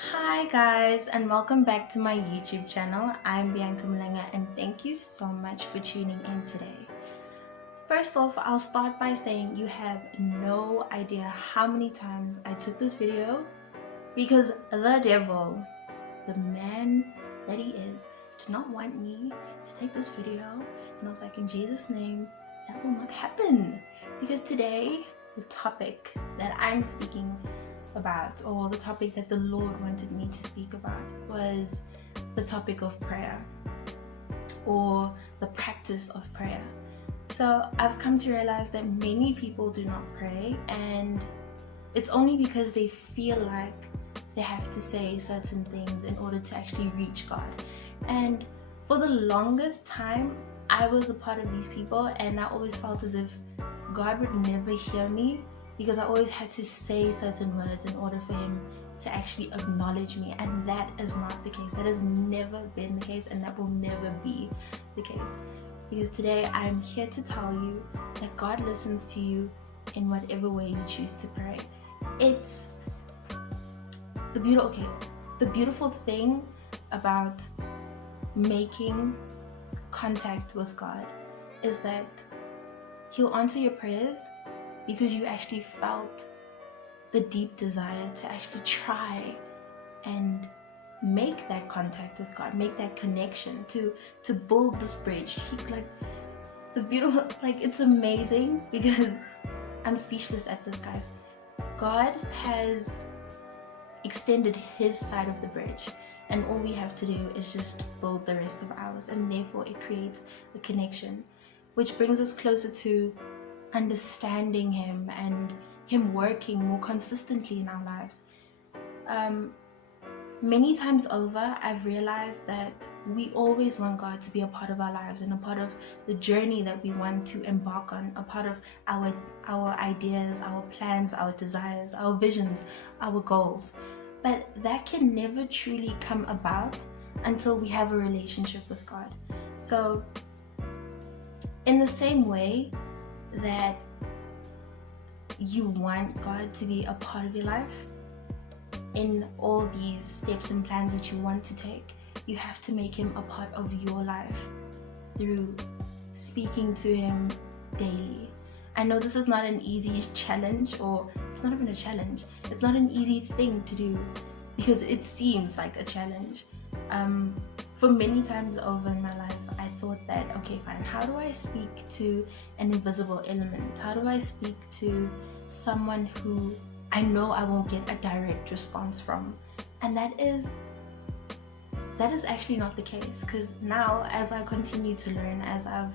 Hi guys, and welcome back to my YouTube channel. I'm Bianca Malenga and thank you so much for tuning in today. First off, I'll start by saying you have no idea how many times I took this video because the devil, the man that he is, did not want me to take this video, and I was like, in Jesus' name, that will not happen. Because today, the topic that I'm speaking about, or the topic that the Lord wanted me to speak about, was the topic of prayer, or the practice of prayer. So I've come to realize that many people do not pray, and it's only because they feel like they have to say certain things in order to actually reach God. And for the longest time, I was a part of these people, and I always felt as if God would never hear me because I always had to say certain words in order for him to actually acknowledge me. And that is not the case. That has never been the case, and that will never be the case. Because today I'm here to tell you that God listens to you in whatever way you choose to pray. It's the beautiful thing about making contact with God is that he'll answer your prayers because you actually felt the deep desire to actually try and make that contact with God, make that connection, to build this bridge. It's amazing because I'm speechless at this, guys. God has extended his side of the bridge, and all we have to do is just build the rest of ours, and therefore it creates a connection, which brings us closer to understanding him and him working more consistently in our lives. Many times over, I've realized that we always want God to be a part of our lives and a part of the journey that we want to embark on, a part of our ideas, our plans, our desires, our visions, our goals. But that can never truly come about until we have a relationship with God. So in the same way that you want God to be a part of your life, in all these steps and plans that you want to take, you have to make him a part of your life through speaking to him daily. I know this is not an easy challenge, or it's not even a challenge. It's not an easy thing to do because it seems like a challenge. For many times over in my life, I thought that, okay, fine, how do I speak to an invisible element? How do I speak to someone who I know I won't get a direct response from? And that is actually not the case, because now, as I continue to learn, as I've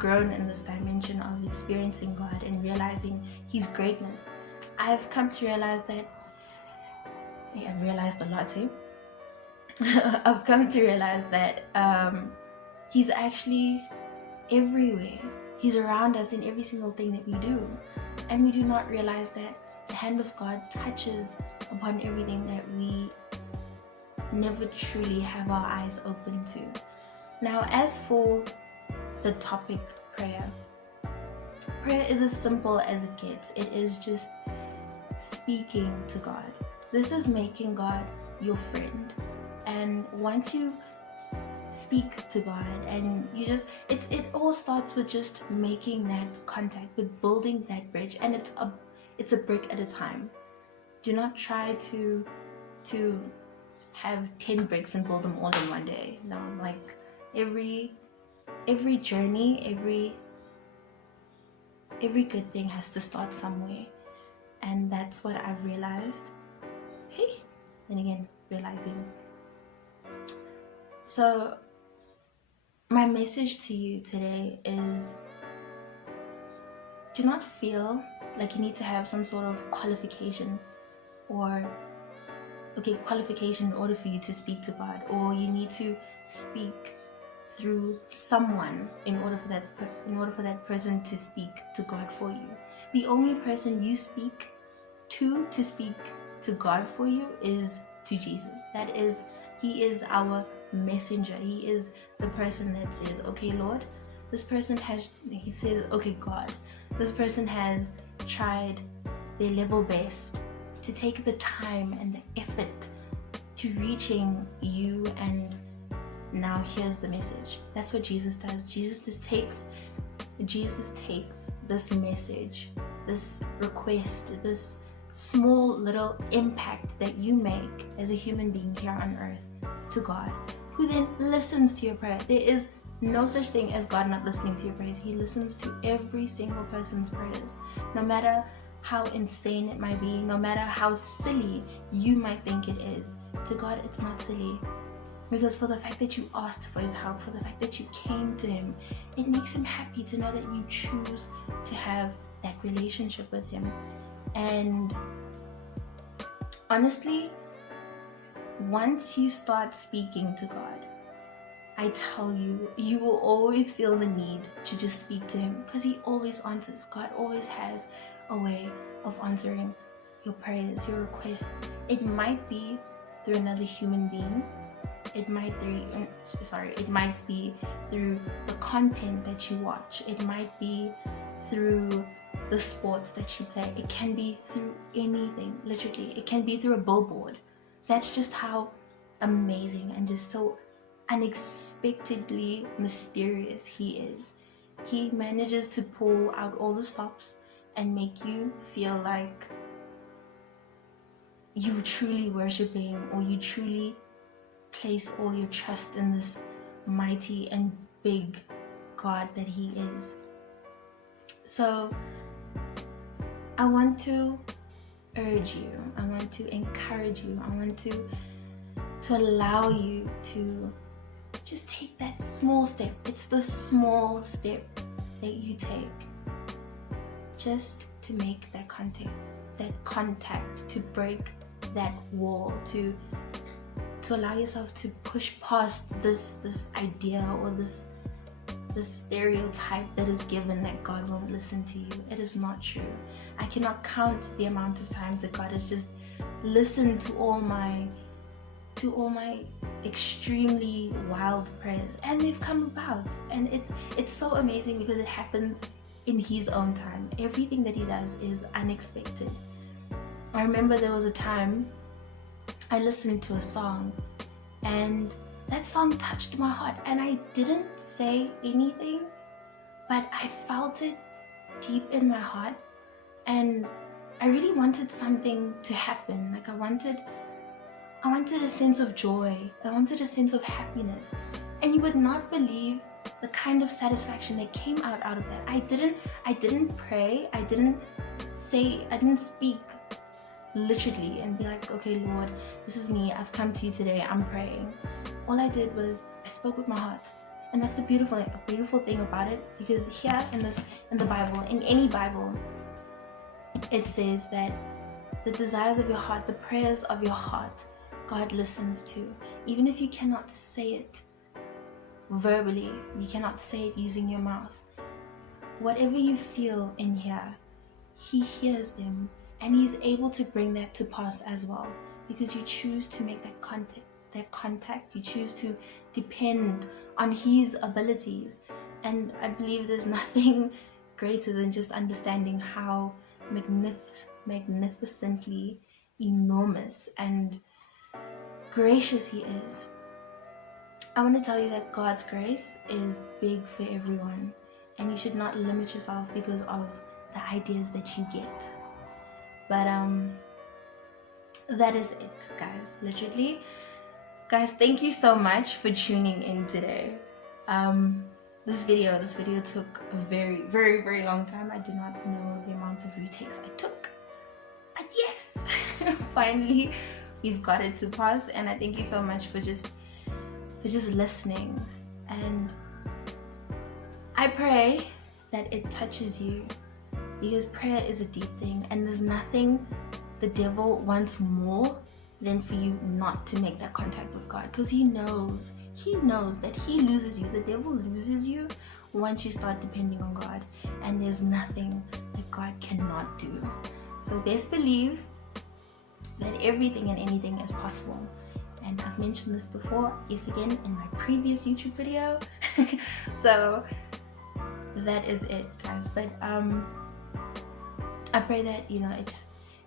grown in this dimension of experiencing God and realizing his greatness, I've come to realize that I've realized a lot too. I've come to realize that he's actually everywhere. He's around us in every single thing that we do, and we do not realize that the hand of God touches upon everything that we never truly have our eyes open to. Now, as for the topic prayer is as simple as it gets. It is just speaking to God. This is making God your friend. And once you speak to God and it all starts with just making that contact, with building that bridge, and it's a brick at a time. Do not try to have 10 bricks and build them all in one day. No, like every journey, every good thing has to start somewhere, and that's what I've realized. Then again, realizing. So my message to you today is, do not feel like you need to have some sort of qualification in order for you to speak to God, or you need to speak through someone in order for that person to speak to God for you. The only person you speak to speak to God for you is to Jesus. He is our messenger. He is the person that says, okay, Lord, he says, okay, God, this person has tried their level best to take the time and the effort to reaching you. And now here's the message. That's what Jesus does. Jesus takes this message, this request, this small little impact that you make as a human being here on earth to God, who then listens to your prayer. There is no such thing as God not listening to your prayers. He listens to every single person's prayers, no matter how insane it might be, no matter how silly you might think it is. To God, it's not silly. Because for the fact that you asked for his help, for the fact that you came to him, it makes him happy to know that you choose to have that relationship with him. And honestly, once you start speaking to God, I tell you, you will always feel the need to just speak to him, because he always answers. God always has a way of answering your prayers, your requests. It might be through another human being. It might be through the content that you watch. It might be through the sports that you play. It can be through anything, literally. It can be through a billboard. That's just how amazing and just so unexpectedly mysterious he is. He manages to pull out all the stops and make you feel like you truly worshiping, or you truly place all your trust in this mighty and big God that he is. So I want to urge you, I want to encourage you, I want to allow you to just take that small step. It's the small step that you take just to make that contact, to break that wall, to allow yourself to push past this idea or this stereotype that is given that God won't listen to you. It is not true. I cannot count the amount of times that God has just listened to all my extremely wild prayers, and they've come about. And it's so amazing because it happens in his own time. Everything that he does is unexpected. I remember there was a time I listened to a song, and that song touched my heart, and I didn't say anything, but I felt it deep in my heart, and I really wanted something to happen. Like I wanted a sense of joy. I wanted a sense of happiness. And you would not believe the kind of satisfaction that came out of that. I didn't pray. I didn't speak literally and be like, okay, Lord, this is me. I've come to you today. I'm praying. All I did was I spoke with my heart. And that's the beautiful thing about it, because here in the Bible, in any Bible, it says that the desires of your heart, the prayers of your heart, God listens to. Even if you cannot say it verbally, you cannot say it using your mouth. Whatever you feel in here, he hears them, and he's able to bring that to pass as well, because you choose to make that contact. You choose to depend on his abilities. And I believe there's nothing greater than just understanding how magnificently enormous and gracious he is. I want to tell you that God's grace is big for everyone, and you should not limit yourself because of the ideas that you get. But that is it, guys. Literally, guys, thank you so much for tuning in today. This video took a very, very, very long time. I do not know the amount of retakes I took, but yes, finally we've got it to pass. And I thank you so much for just listening, and I pray that it touches you, because prayer is a deep thing, and there's nothing the devil wants more than for you not to make that contact with God, because he knows that he loses you. The devil loses you once you start depending on God, and there's nothing that God cannot do. So best believe that everything and anything is possible. And I've mentioned this before, yes, again, in my previous YouTube video. So that is it, guys. But I pray that,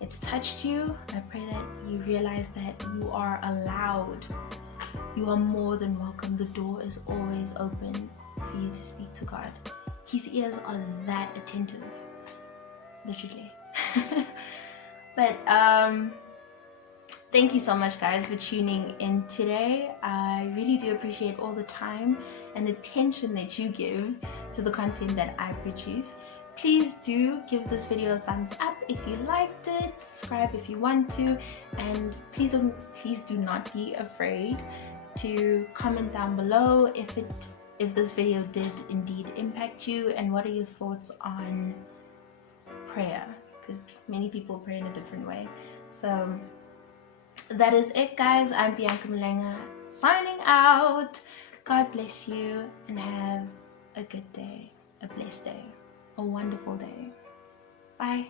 it's touched you. I pray that you realize that you are allowed. You are more than welcome. The door is always open for you to speak to God. His ears are that attentive, literally. But thank you so much, guys, for tuning in today. I really do appreciate all the time and attention that you give to the content that I produce. Please do give this video a thumbs up if you liked it, subscribe if you want to, and please do not be afraid to comment down below if this video did indeed impact you, and what are your thoughts on prayer, because many people pray in a different way. So that is it, guys. I'm Bianca Malenga signing out. God bless you and have a good day, a blessed day, a wonderful day. Bye.